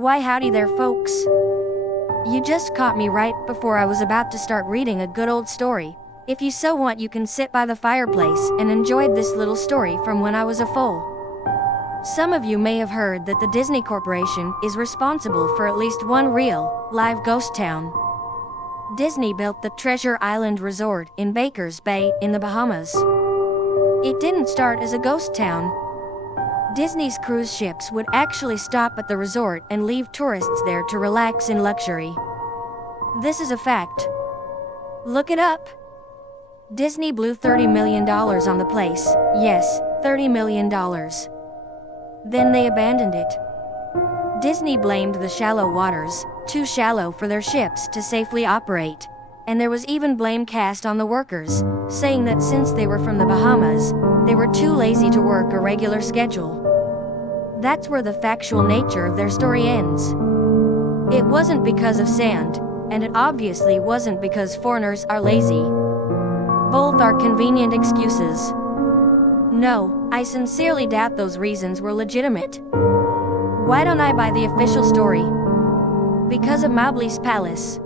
Why howdy there, folks. You just caught me right before I was about to start reading a good old story. If you so want, you can sit by the fireplace and enjoy this little story from when I was a foal. Some of you may have heard that the Disney Corporation is responsible for at least one real, live ghost town. Disney built the Treasure Island Resort in Baker's Bay in the Bahamas. It didn't start as a ghost town. Disney's cruise ships would actually stop at the resort and leave tourists there to relax in luxury. This is a fact. Look it up. Disney blew $30 million on the place. Yes, $30 million. Then they abandoned it. Disney blamed the shallow waters, too shallow for their ships to safely operate. And there was even blame cast on the workers, saying that since they were from the Bahamas, they were too lazy to work a regular schedule. That's where the factual nature of their story ends. It wasn't because of sand, and it obviously wasn't because foreigners are lazy. Both are convenient excuses. No, I sincerely doubt those reasons were legitimate. Why don't I buy the official story? Because of Mowgli's Palace.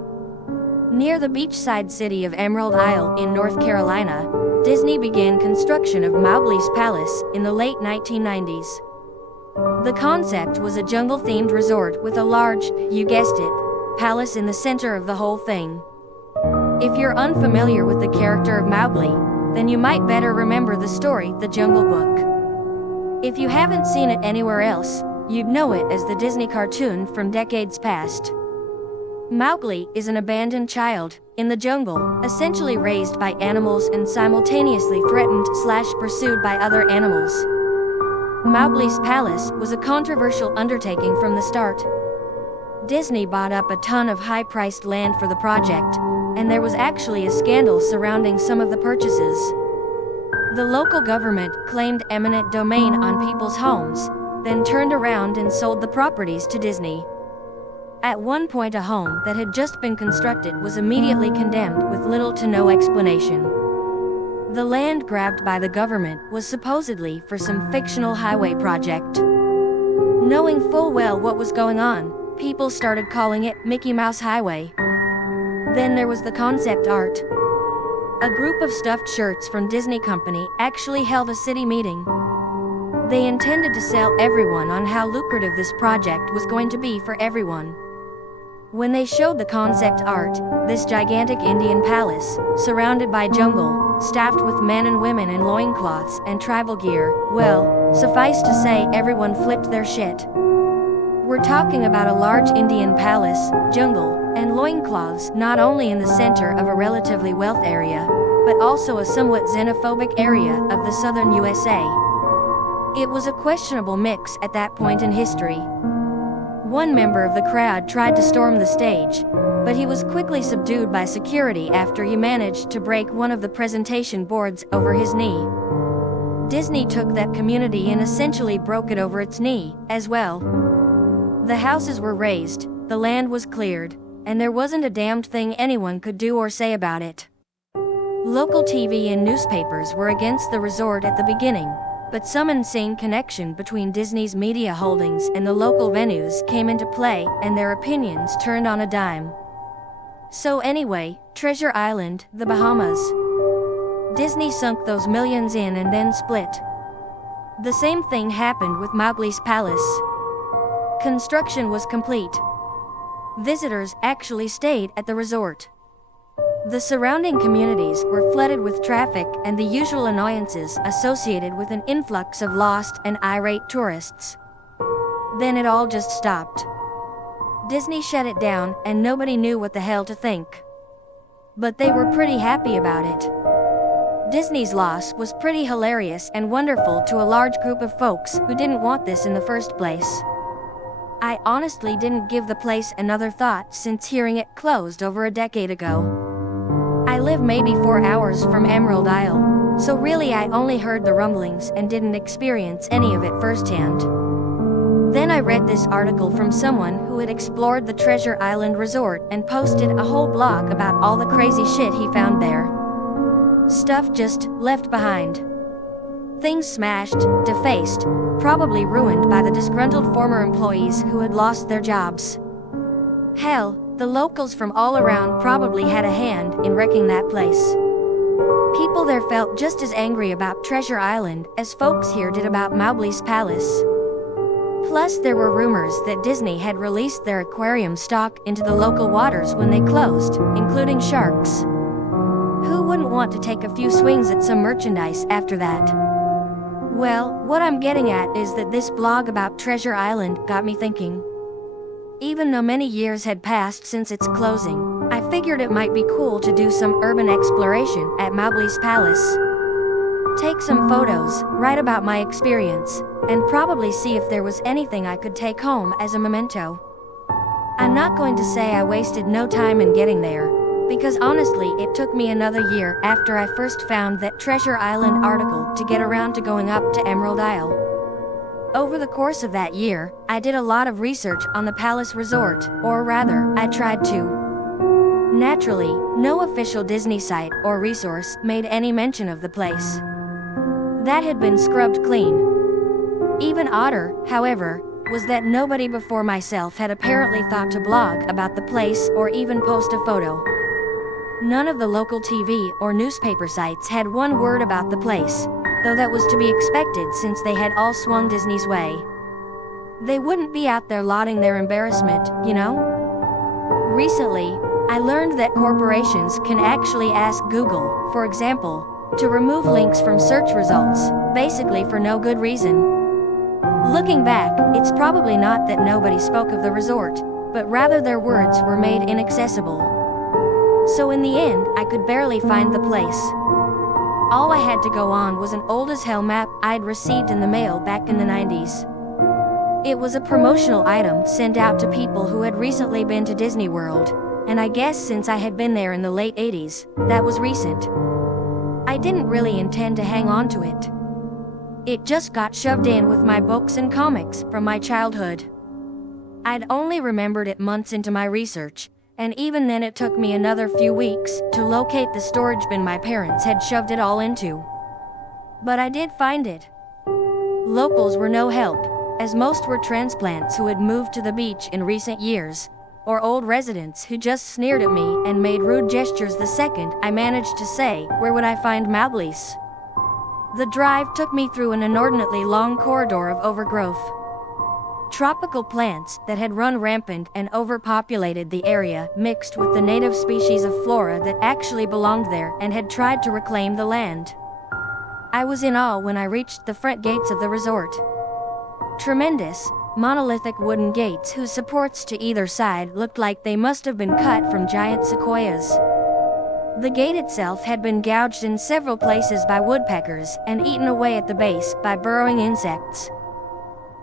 Near the beachside city of Emerald Isle in North Carolina, Disney began construction of Mowgli's Palace in the late 1990s. The concept was a jungle-themed resort with a large, you guessed it, palace in the center of the whole thing. If you're unfamiliar with the character of Mowgli, then you might better remember the story, The Jungle Book. If you haven't seen it anywhere else, you'd know it as the Disney cartoon from decades past. Mowgli is an abandoned child in the jungle, essentially raised by animals and simultaneously threatened/pursued by other animals. Mowgli's Palace was a controversial undertaking from the start. Disney bought up a ton of high-priced land for the project, and there was actually a scandal surrounding some of the purchases. The local government claimed eminent domain on people's homes, then turned around and sold the properties to Disney. At one point, a home that had just been constructed was immediately condemned with little to no explanation. The land grabbed by the government was supposedly for some fictional highway project. Knowing full well what was going on, people started calling it Mickey Mouse Highway. Then there was the concept art. A group of stuffed shirts from Disney Company actually held a city meeting. They intended to sell everyone on how lucrative this project was going to be for everyone. When they showed the concept art, this gigantic Indian palace, surrounded by jungle, staffed with men and women in loincloths and tribal gear, well, suffice to say everyone flipped their shit. We're talking about a large Indian palace, jungle, and loincloths not only in the center of a relatively wealthy area, but also a somewhat xenophobic area of the southern USA. It was a questionable mix at that point in history. One member of the crowd tried to storm the stage, but he was quickly subdued by security after he managed to break one of the presentation boards over his knee. Disney took that community and essentially broke it over its knee, as well. The houses were razed, the land was cleared, and there wasn't a damned thing anyone could do or say about it. Local TV and newspapers were against the resort at the beginning, but some insane connection between Disney's media holdings and the local venues came into play, and their opinions turned on a dime. So anyway, Treasure Island, the Bahamas. Disney sunk those millions in and then split. The same thing happened with Mowgli's Palace. Construction was complete. Visitors actually stayed at the resort. The surrounding communities were flooded with traffic and the usual annoyances associated with an influx of lost and irate tourists. Then it all just stopped. Disney shut it down and nobody knew what the hell to think. But they were pretty happy about it. Disney's loss was pretty hilarious and wonderful to a large group of folks who didn't want this in the first place. I honestly didn't give the place another thought since hearing it closed over a decade ago. I live maybe 4 hours from Emerald Isle, so really I only heard the rumblings and didn't experience any of it firsthand. Then I read this article from someone who had explored the Treasure Island Resort and posted a whole blog about all the crazy shit he found there. Stuff just left behind. Things smashed, defaced, probably ruined by the disgruntled former employees who had lost their jobs. Hell, the locals from all around probably had a hand in wrecking that place. People there felt just as angry about Treasure Island as folks here did about Mowgli's palace. Plus, there were rumors that Disney had released their aquarium stock into the local waters when they closed, including sharks. Who wouldn't want to take a few swings at some merchandise after that? Well, what I'm getting at is that this blog about Treasure Island got me thinking. Even though many years had passed since its closing, I figured it might be cool to do some urban exploration at Mowgli's palace. Take some photos, write about my experience, and probably see if there was anything I could take home as a memento. I'm not going to say I wasted no time in getting there, because honestly it took me another year after I first found that Treasure Island article to get around to going up to Emerald Isle. Over the course of that year, I did a lot of research on the Palace Resort, or rather, I tried to. Naturally, no official Disney site or resource made any mention of the place. That had been scrubbed clean. Even odder, however, was that nobody before myself had apparently thought to blog about the place or even post a photo. None of the local TV or newspaper sites had one word about the place, though that was to be expected since they had all swung Disney's way. They wouldn't be out there lauding their embarrassment, you know? Recently, I learned that corporations can actually ask Google, for example, to remove links from search results, basically for no good reason. Looking back, it's probably not that nobody spoke of the resort, but rather their words were made inaccessible. So in the end, I could barely find the place. All I had to go on was an old-as-hell map I'd received in the mail back in the 90s. It was a promotional item sent out to people who had recently been to Disney World, and I guess since I had been there in the late 80s, that was recent. I didn't really intend to hang on to it. It just got shoved in with my books and comics from my childhood. I'd only remembered it months into my research, and even then it took me another few weeks to locate the storage bin my parents had shoved it all into. But I did find it. Locals were no help, as most were transplants who had moved to the beach in recent years, or old residents who just sneered at me and made rude gestures the second I managed to say, "Where would I find Mowgli's?" The drive took me through an inordinately long corridor of overgrowth. Tropical plants that had run rampant and overpopulated the area mixed with the native species of flora that actually belonged there and had tried to reclaim the land. I was in awe when I reached the front gates of the resort. Tremendous, monolithic wooden gates whose supports to either side looked like they must have been cut from giant sequoias. The gate itself had been gouged in several places by woodpeckers and eaten away at the base by burrowing insects.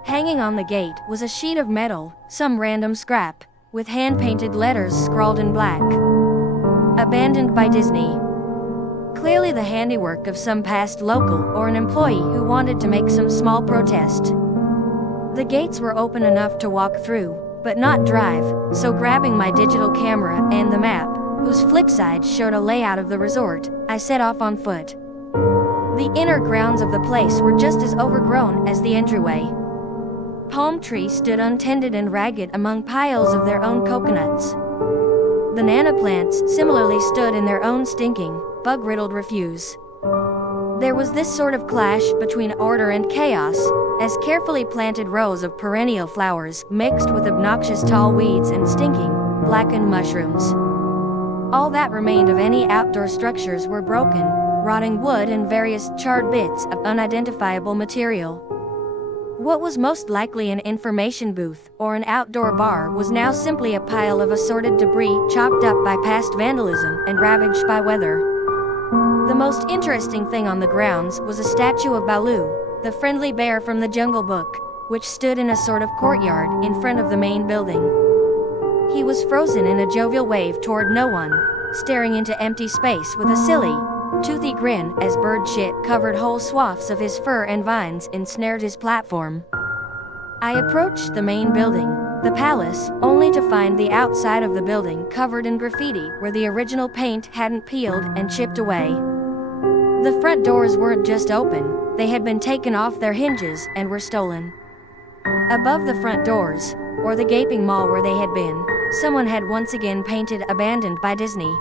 Hanging on the gate was a sheet of metal, some random scrap, with hand-painted letters scrawled in black. Abandoned by Disney. Clearly the handiwork of some past local or an employee who wanted to make some small protest. The gates were open enough to walk through, but not drive, so grabbing my digital camera and the map, whose flick side showed a layout of the resort, I set off on foot. The inner grounds of the place were just as overgrown as the entryway. Palm trees stood untended and ragged among piles of their own coconuts. Banana plants similarly stood in their own stinking, bug-riddled refuse. There was this sort of clash between order and chaos, as carefully planted rows of perennial flowers mixed with obnoxious tall weeds and stinking, blackened mushrooms. All that remained of any outdoor structures were broken, rotting wood and various charred bits of unidentifiable material. What was most likely an information booth or an outdoor bar was now simply a pile of assorted debris chopped up by past vandalism and ravaged by weather. The most interesting thing on the grounds was a statue of Baloo, the friendly bear from the Jungle Book, which stood in a sort of courtyard in front of the main building. He was frozen in a jovial wave toward no one, staring into empty space with a silly, toothy grin as bird shit covered whole swaths of his fur and vines ensnared his platform. I approached the main building, the palace, only to find the outside of the building covered in graffiti where the original paint hadn't peeled and chipped away. The front doors weren't just open, they had been taken off their hinges and were stolen. Above the front doors, or the gaping maw where they had been, someone had once again painted "Abandoned by Disney."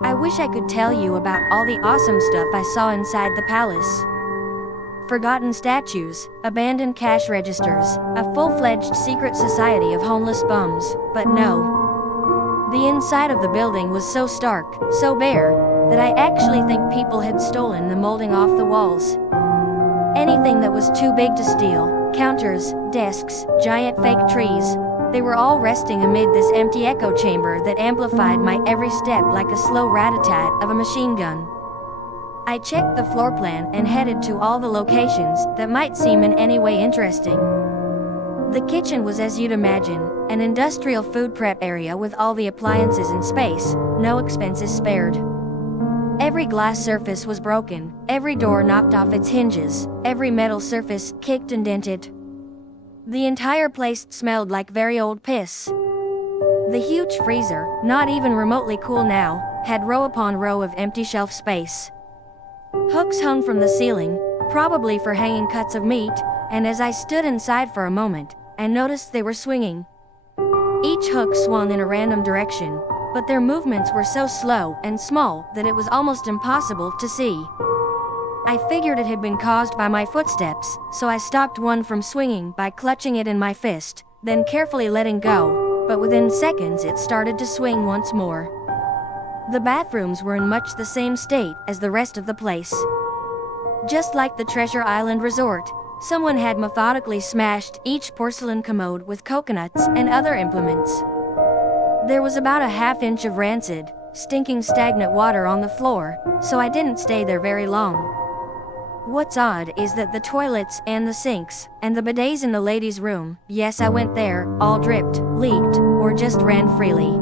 I wish I could tell you about all the awesome stuff I saw inside the palace. Forgotten statues, abandoned cash registers, a full-fledged secret society of homeless bums, but no. The inside of the building was so stark, so bare, that I actually think people had stolen the molding off the walls. Anything that was too big to steal, counters, desks, giant fake trees, they were all resting amid this empty echo chamber that amplified my every step like a slow rat-a-tat of a machine gun. I checked the floor plan and headed to all the locations that might seem in any way interesting. The kitchen was as you'd imagine, an industrial food prep area with all the appliances in space, no expenses spared. Every glass surface was broken, every door knocked off its hinges, every metal surface kicked and dented. The entire place smelled like very old piss. The huge freezer, not even remotely cool now, had row upon row of empty shelf space. Hooks hung from the ceiling, probably for hanging cuts of meat, and as I stood inside for a moment, I noticed they were swinging. Each hook swung in a random direction, but their movements were so slow and small that it was almost impossible to see. I figured it had been caused by my footsteps, so I stopped one from swinging by clutching it in my fist, then carefully letting go, but within seconds it started to swing once more. The bathrooms were in much the same state as the rest of the place. Just like the Treasure Island Resort, someone had methodically smashed each porcelain commode with coconuts and other implements. There was about a half-inch of rancid, stinking stagnant water on the floor, so I didn't stay there very long. What's odd is that the toilets and the sinks, and the bidets in the ladies' room, yes I went there, all dripped, leaked, or just ran freely.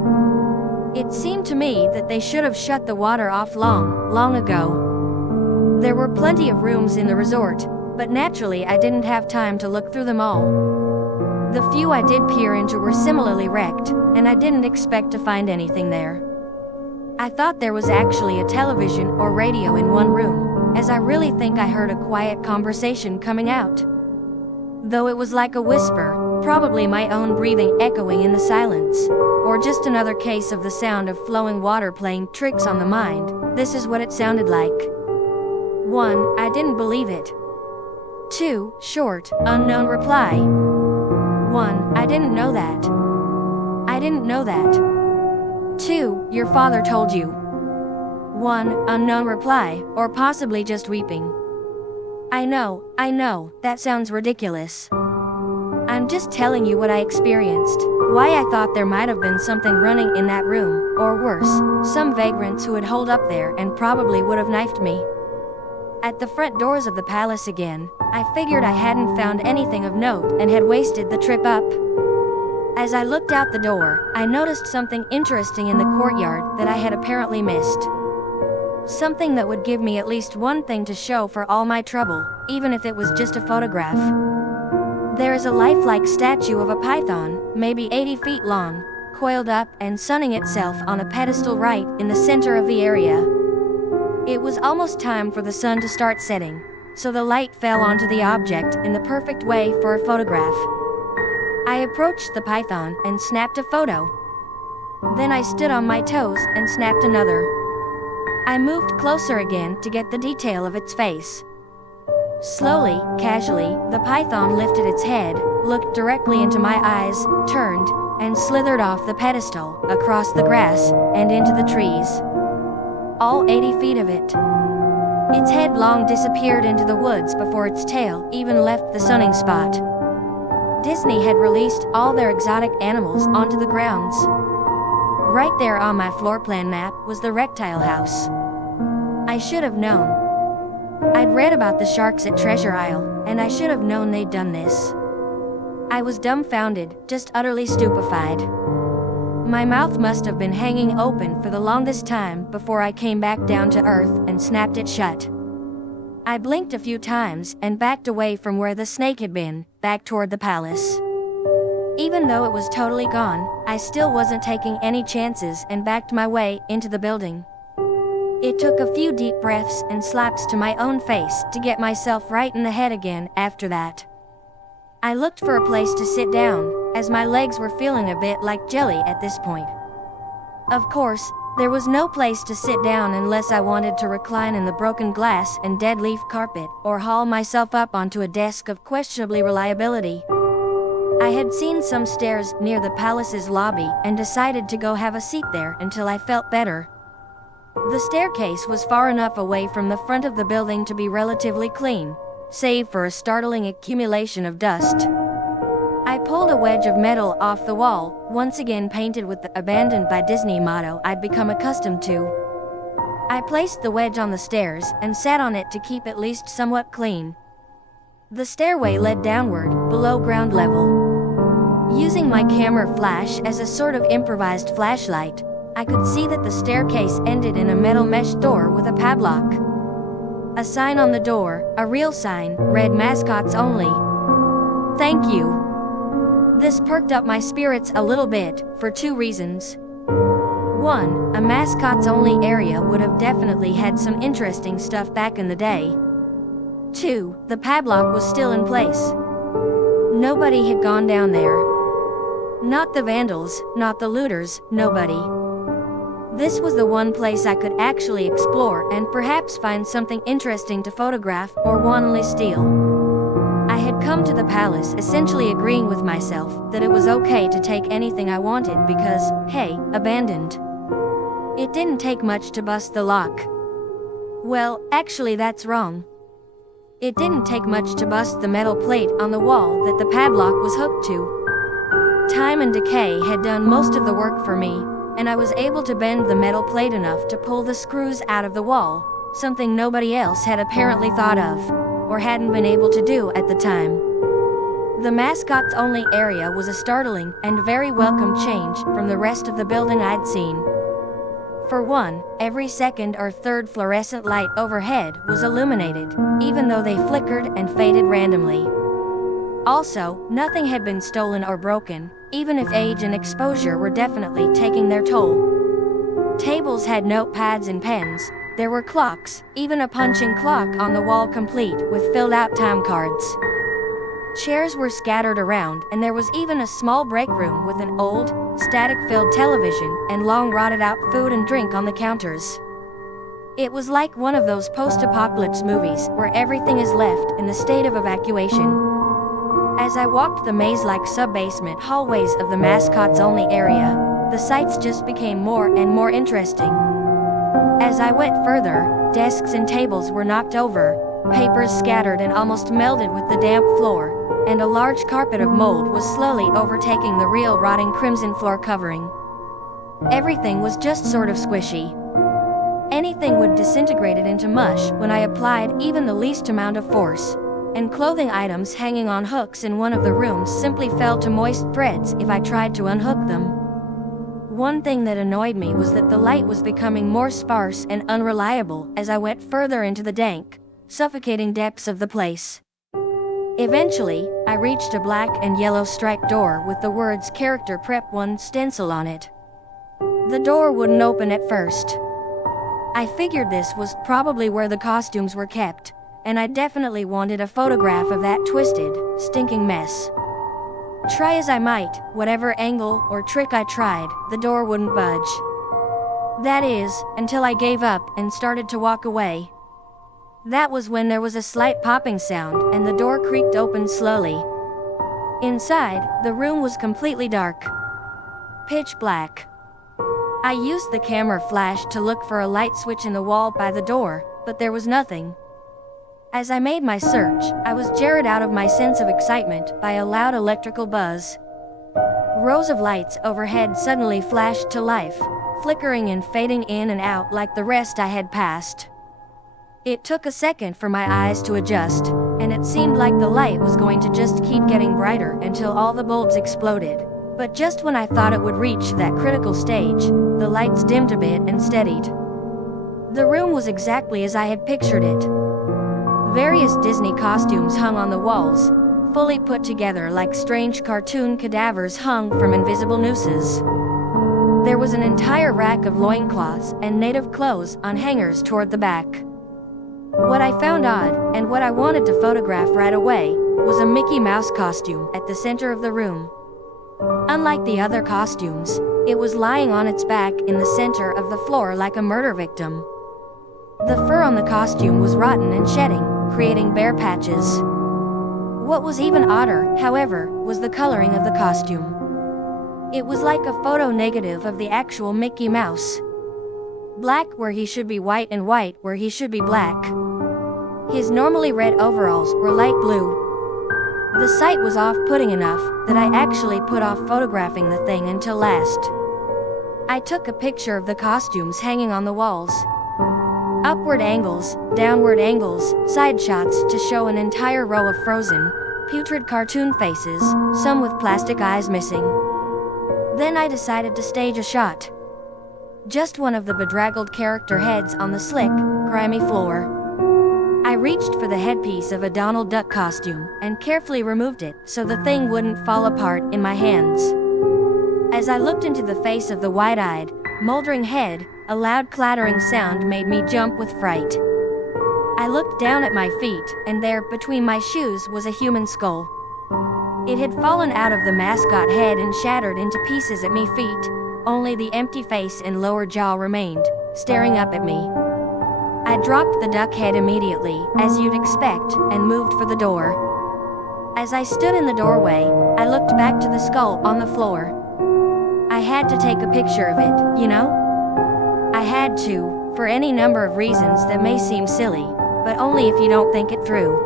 It seemed to me that they should have shut the water off long ago. There were plenty of rooms in the resort, but naturally I didn't have time to look through them all. The few I did peer into were similarly wrecked, and I didn't expect to find anything there. I thought there was actually a television or radio in one room, as I really think I heard a quiet conversation coming out. Though it was like a whisper, probably my own breathing echoing in the silence, or just another case of the sound of flowing water playing tricks on the mind. This is what it sounded like. 1. I didn't believe it. 2. Short, unknown reply. 1. I didn't know that. I didn't know that. 2. Your father told you. 1. Unknown reply, or possibly just weeping. I know, that sounds ridiculous. I'm just telling you what I experienced, why I thought there might have been something running in that room, or worse, some vagrants who had holed up there and probably would have knifed me. At the front doors of the palace again, I figured I hadn't found anything of note and had wasted the trip up. As I looked out the door, I noticed something interesting in the courtyard that I had apparently missed. Something that would give me at least one thing to show for all my trouble, even if it was just a photograph. There is a lifelike statue of a python, maybe 80 feet long, coiled up and sunning itself on a pedestal right in the center of the area. It was almost time for the sun to start setting, so the light fell onto the object in the perfect way for a photograph. I approached the python and snapped a photo. Then I stood on my toes and snapped another. I moved closer again to get the detail of its face. Slowly, casually, the python lifted its head, looked directly into my eyes, turned, and slithered off the pedestal, across the grass, and into the trees. All 80 feet of it. Its head long disappeared into the woods before its tail even left the sunning spot. Disney had released all their exotic animals onto the grounds. Right there on my floor plan map was the reptile house. I should have known. I'd read about the sharks at Treasure Isle, and I should have known they'd done this. I was dumbfounded, just utterly stupefied. My mouth must have been hanging open for the longest time before I came back down to earth and snapped it shut. I blinked a few times and backed away from where the snake had been, back toward the palace. Even though it was totally gone, I still wasn't taking any chances and backed my way into the building. It took a few deep breaths and slaps to my own face to get myself right in the head again after that. I looked for a place to sit down, as my legs were feeling a bit like jelly at this point. Of course, there was no place to sit down unless I wanted to recline in the broken glass and dead leaf carpet, or haul myself up onto a desk of questionably reliability. I had seen some stairs near the palace's lobby and decided to go have a seat there until I felt better. The staircase was far enough away from the front of the building to be relatively clean, save for a startling accumulation of dust. I pulled a wedge of metal off the wall, once again painted with the "Abandoned by Disney" motto I'd become accustomed to. I placed the wedge on the stairs and sat on it to keep at least somewhat clean. The stairway led downward, below ground level. Using my camera flash as a sort of improvised flashlight, I could see that the staircase ended in a metal mesh door with a padlock. A sign on the door, a real sign, read "Mascots Only." Thank you. This perked up my spirits a little bit, for two reasons. One, a mascots only area would have definitely had some interesting stuff back in the day. Two, the padlock was still in place. Nobody had gone down there. Not the vandals, not the looters, nobody. This was the one place I could actually explore and perhaps find something interesting to photograph or wantonly steal. I had come to the palace essentially agreeing with myself that it was okay to take anything I wanted because, hey, abandoned. It didn't take much to bust the lock. Well, actually that's wrong. It didn't take much to bust the metal plate on the wall that the padlock was hooked to. Time and decay had done most of the work for me, and I was able to bend the metal plate enough to pull the screws out of the wall, something nobody else had apparently thought of, or hadn't been able to do at the time. The mascots only area was a startling and very welcome change from the rest of the building I'd seen. For one, every second or third fluorescent light overhead was illuminated, even though they flickered and faded randomly. Also, nothing had been stolen or broken, even if age and exposure were definitely taking their toll. Tables had notepads and pens. There were clocks, even a punching clock on the wall complete with filled-out time cards. Chairs were scattered around, and there was even a small break room with an old, static-filled television and long rotted-out food and drink on the counters. It was like one of those post-apocalypse movies where everything is left in a state of evacuation. As I walked the maze-like sub-basement hallways of the mascots-only area, the sights just became more and more interesting. As I went further, desks and tables were knocked over, papers scattered and almost melded with the damp floor, and a large carpet of mold was slowly overtaking the real rotting crimson floor covering. Everything was just sort of squishy. Anything would disintegrate it into mush when I applied even the least amount of force, and clothing items hanging on hooks in one of the rooms simply fell to moist threads if I tried to unhook them. One thing that annoyed me was that the light was becoming more sparse and unreliable as I went further into the dank, suffocating depths of the place. Eventually, I reached a black and yellow striped door with the words "Character Prep 1" stencil on it. The door wouldn't open at first. I figured this was probably where the costumes were kept, and I definitely wanted a photograph of that twisted, stinking mess. Try as I might, whatever angle or trick I tried, the door wouldn't budge. That is, until I gave up and started to walk away. That was when there was a slight popping sound and the door creaked open slowly. Inside, the room was completely dark. Pitch black. I used the camera flash to look for a light switch in the wall by the door, but there was nothing. As I made my search, I was jarred out of my sense of excitement by a loud electrical buzz. Rows of lights overhead suddenly flashed to life, flickering and fading in and out like the rest I had passed. It took a second for my eyes to adjust, and it seemed like the light was going to just keep getting brighter until all the bulbs exploded. But just when I thought it would reach that critical stage, the lights dimmed a bit and steadied. The room was exactly as I had pictured it. Various Disney costumes hung on the walls, fully put together like strange cartoon cadavers hung from invisible nooses. There was an entire rack of loincloths and native clothes on hangers toward the back. What I found odd, and what I wanted to photograph right away, was a Mickey Mouse costume at the center of the room. Unlike the other costumes, it was lying on its back in the center of the floor like a murder victim. The fur on the costume was rotten and shedding, creating bare patches. What was even odder, however, was the coloring of the costume. It was like a photo negative of the actual Mickey Mouse. Black where he should be white and white where he should be black. His normally red overalls were light blue. The sight was off-putting enough that I actually put off photographing the thing until last. I took a picture of the costumes hanging on the walls. Upward angles, downward angles, side shots to show an entire row of frozen, putrid cartoon faces, some with plastic eyes missing. Then I decided to stage a shot. Just one of the bedraggled character heads on the slick, grimy floor. I reached for the headpiece of a Donald Duck costume and carefully removed it so the thing wouldn't fall apart in my hands. As I looked into the face of the wide-eyed, moldering head, a loud clattering sound made me jump with fright. I looked down at my feet, and there, between my shoes, was a human skull. It had fallen out of the mascot head and shattered into pieces at me feet. Only the empty face and lower jaw remained, staring up at me. I dropped the duck head immediately, as you'd expect, and moved for the door. As I stood in the doorway, I looked back to the skull on the floor. I had to take a picture of it, you know? I had to, for any number of reasons that may seem silly, but only if you don't think it through.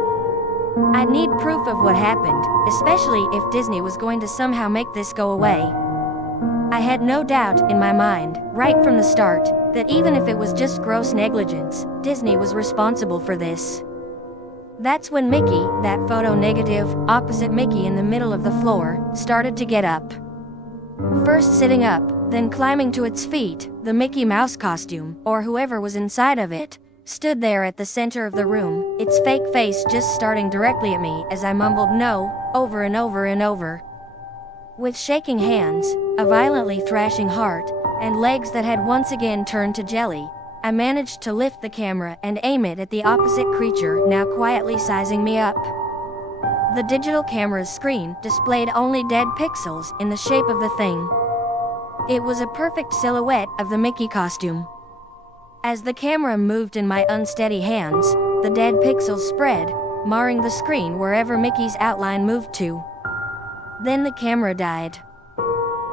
I'd need proof of what happened, especially if Disney was going to somehow make this go away. I had no doubt in my mind, right from the start, that even if it was just gross negligence, Disney was responsible for this. That's when Mickey, that photo negative, opposite Mickey in the middle of the floor, started to get up. First sitting up, then climbing to its feet, the Mickey Mouse costume, or whoever was inside of it, stood there at the center of the room, its fake face just starting directly at me as I mumbled no, over and over and over. With shaking hands, a violently thrashing heart, and legs that had once again turned to jelly, I managed to lift the camera and aim it at the opposite creature now quietly sizing me up. The digital camera's screen displayed only dead pixels in the shape of the thing. It was a perfect silhouette of the Mickey costume. As the camera moved in my unsteady hands, the dead pixels spread, marring the screen wherever Mickey's outline moved to. Then the camera died.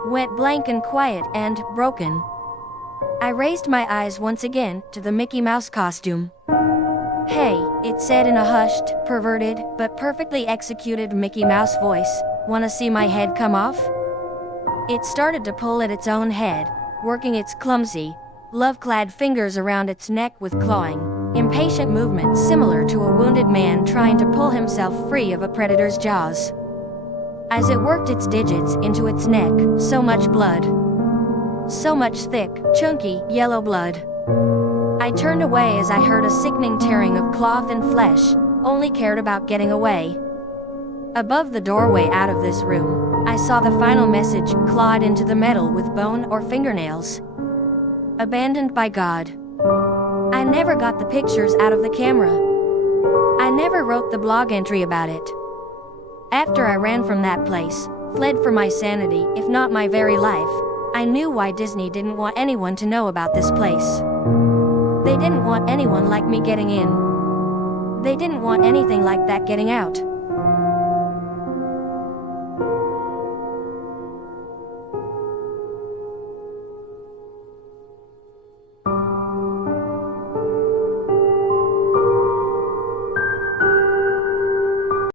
Went blank and quiet and broken. I raised my eyes once again to the Mickey Mouse costume. "Hey," it said in a hushed, perverted, but perfectly executed Mickey Mouse voice, "wanna see my head come off?" It started to pull at its own head, working its clumsy, love-clad fingers around its neck with clawing, impatient movements similar to a wounded man trying to pull himself free of a predator's jaws. As it worked its digits into its neck, so much blood. So much thick, chunky, yellow blood. I turned away as I heard a sickening tearing of cloth and flesh, only cared about getting away. Above the doorway out of this room, I saw the final message clawed into the metal with bone or fingernails. Abandoned by God. I never got the pictures out of the camera. I never wrote the blog entry about it. After I ran from that place, fled for my sanity, if not my very life, I knew why Disney didn't want anyone to know about this place. They didn't want anyone like me getting in. They didn't want anything like that getting out.